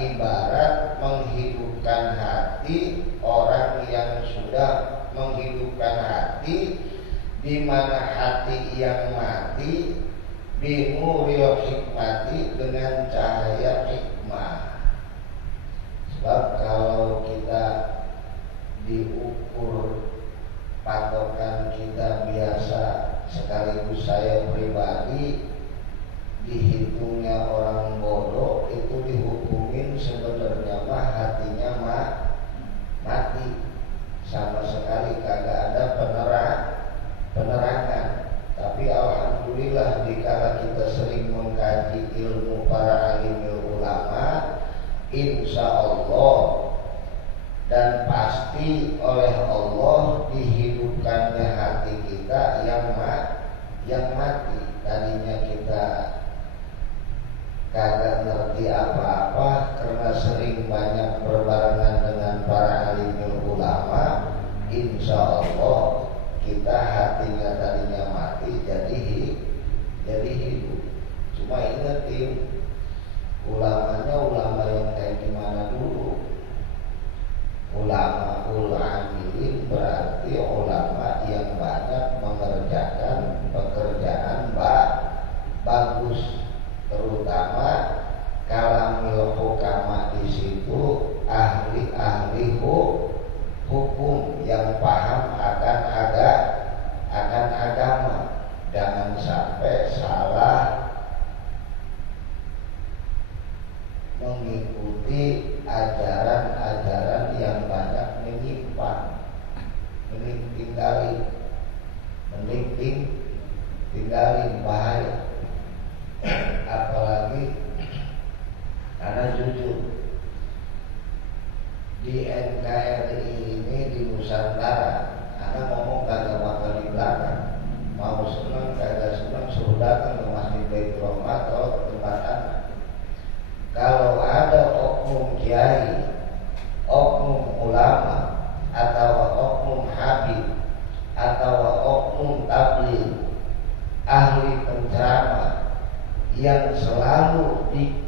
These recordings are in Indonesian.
ibarat menghidupkan hati orang yang sudah menghidupkan hati, di mana hati yang mati binuril hikmati, dengan cahaya hikmah. Sebab kalau kita diukur patokan kita biasa, sekaligus saya pribadi dihitungnya orang bodoh, itu dihukumin sebenarnya mah hatinya mati, sama sekali kagak ada penerangan. Tapi alhamdulillah dikala kita sering mengkaji ilmu para alimul ulama, insya Allah dan pasti oleh Allah dihidupkannya hati kita yang mati. Tadinya kita kagak ngerti apa-apa karena sering banyak berbarengan dengan para alimul ulama, insya Allah kita hatinya tadinya mati jadi hidup. Cuma ingetin, ulamanya ulama yang kayak gimana dulu. Ulama amilin berarti ulama yang banyak mengerjakan pekerjaan bagus, terutama kalamil hukama, di situ ahli hukum yang paham akan agama. Jangan sampai salah mengikuti ajaran-ajaran yang banyak menyimpang, mending tinggalin bahaya. Apalagi karena jujur di NKRI ini di Nusantara, anak ngomong kagak bakal di belakang, mau senang kagak senang suruh datang ke Masjid Baitur Rahmah atau ke tempat anak. Kalau ada oknum kiai, oknum ulama, atau oknum habib, atau oknum tabligh, ahli penceramah yang selalu di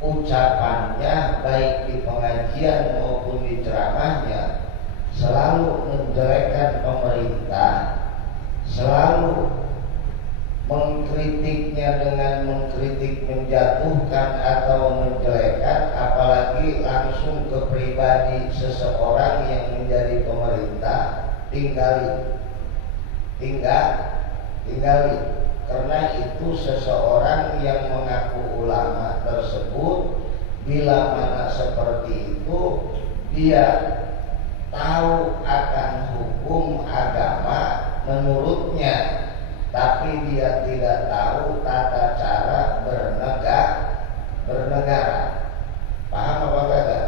ucapannya baik di pengajian maupun di ceramahnya selalu menjelekkan pemerintah, selalu mengkritiknya dengan mengkritik menjatuhkan atau menjelekkan, apalagi langsung ke pribadi seseorang yang menjadi pemerintah, tinggali. Karena itu seseorang yang mengaku ulama tersebut, bila mana seperti itu dia tahu akan hukum agama menurutnya, tapi dia tidak tahu tata cara bernegara. Paham apa kagak?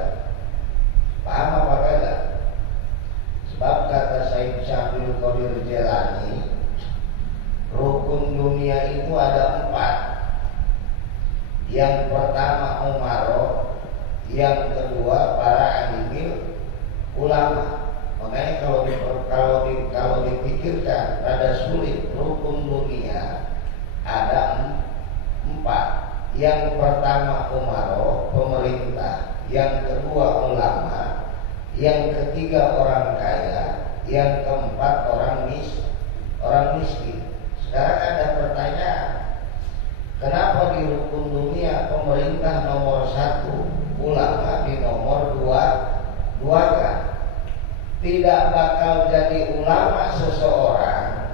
Sebab kata Said Syamil Qadir Jilani, rukun dunia itu ada 4. Yang pertama umaroh, yang kedua para alimil ulama. Makanya kalau dipikirkan rada sulit. Rukun dunia ada 4. Yang pertama umaroh, pemerintah. Yang kedua ulama. Yang ketiga orang kaya. Yang keempat orang miskin. Sekarang ada pertanyaan, kenapa di rukun dunia pemerintah nomor 1, ulama di nomor 2 kan? Tidak bakal jadi ulama seseorang,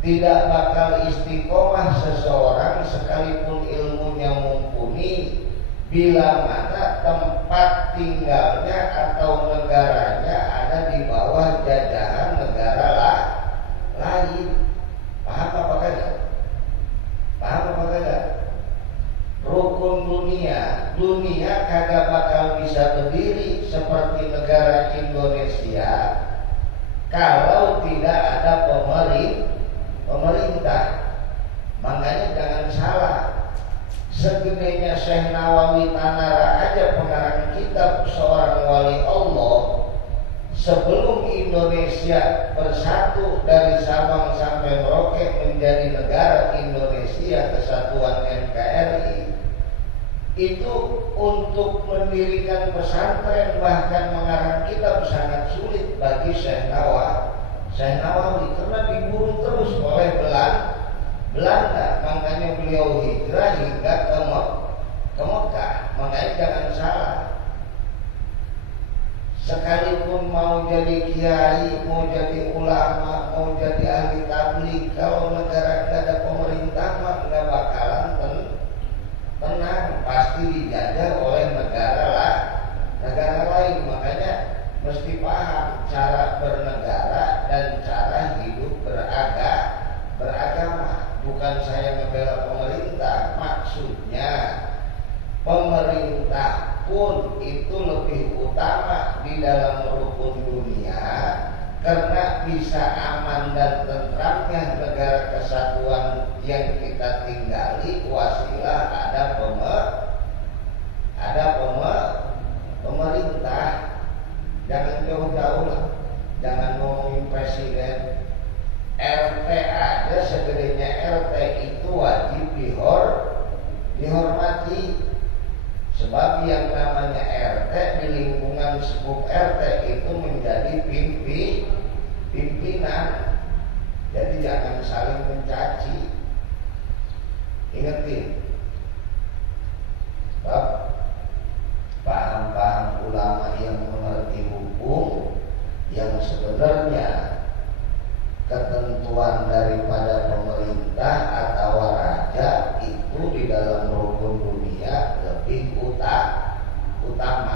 tidak bakal istiqomah seseorang sekalipun ilmunya mumpuni, bila mana tempat tinggalnya atau negaranya ada di bawah jajahan negara lain. Paham apa kagak? Rukun dunia kagak bakal bisa berdiri seperti negara Indonesia kalau tidak ada pemerintah. Makanya jangan salah, segedenya Syekh Nawawi Tanara aja pengarang kitab seorang wali Allah, sebelum Indonesia bersatu dari Sabang sampai Merauke menjadi negara Indonesia Kesatuan NKRI, itu untuk mendirikan pesantren bahkan mengarang kitab sangat sulit bagi Syekh Nawawi karena diburu terus oleh Belanda. Makanya beliau hijrah hingga ke Mekah. Makanya jangan salah, sekalipun mau jadi kiai, mau jadi ulama, mau jadi ahli tabligh, kalau negara nggak ada pemerintah mah nggak bakalan tenang, pasti dijajah oleh negara lain. Makanya mesti paham cara bernegara dan cara hidup beragama. Bukan saya membela pemerintah, maksudnya pemerintah pun itu lebih utama di dalam rukun dunia karena bisa aman dan tentramnya negara kesatuan yang kita tinggali wasilah ada pemerintah. Jangan jauh-jauh lah, jangan ngomongin presiden, RT aja segedenya RT itu wajib dihormati. Sebab yang namanya RT di lingkungan sepup RT itu menjadi pimpinan. Jadi jangan saling mencaci. Ingetin, sebab paham-paham ulama yang mengerti hukum yang sebenarnya ketentuan daripada pemerintah atau raja itu di dalam rukun dunia lebih utama.